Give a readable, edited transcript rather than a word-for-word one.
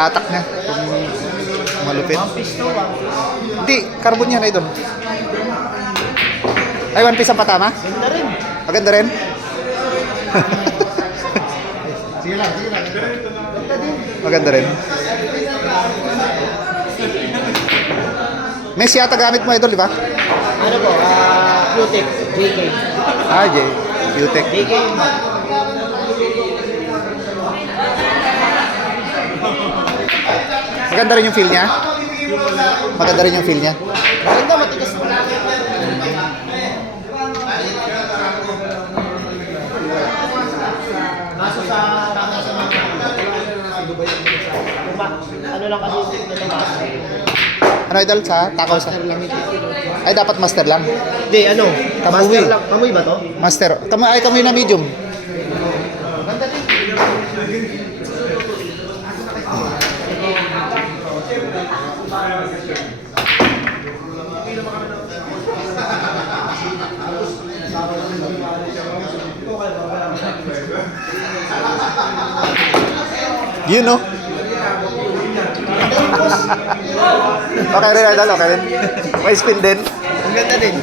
Hatak niya. Kung malupit. Hindi, carbon yan, idol. Ay, one piece ang patama? Ganda rin. Maganda rin? Sige lang, sige lang. Maganda rin. Mes yata gamit mo, idol, di ba? Ano po? Qtech, JK. Ah, Q-Tech. JK. Maganda rin yung feel niya? Maganda rin yung feel niya? Maganda, matigas na. Kaso sa ano lang kasi ito master. Ano, idol, sa takaw sa... Master lang ito. Ay, dapat master lang. Hindi, ano? Kamuy. Master lang. Kamuy ba to? Master. Kamoy na medium. Maganda din. You know? Okay rin, idol. Okay rin. May spin din. Ang ganda din.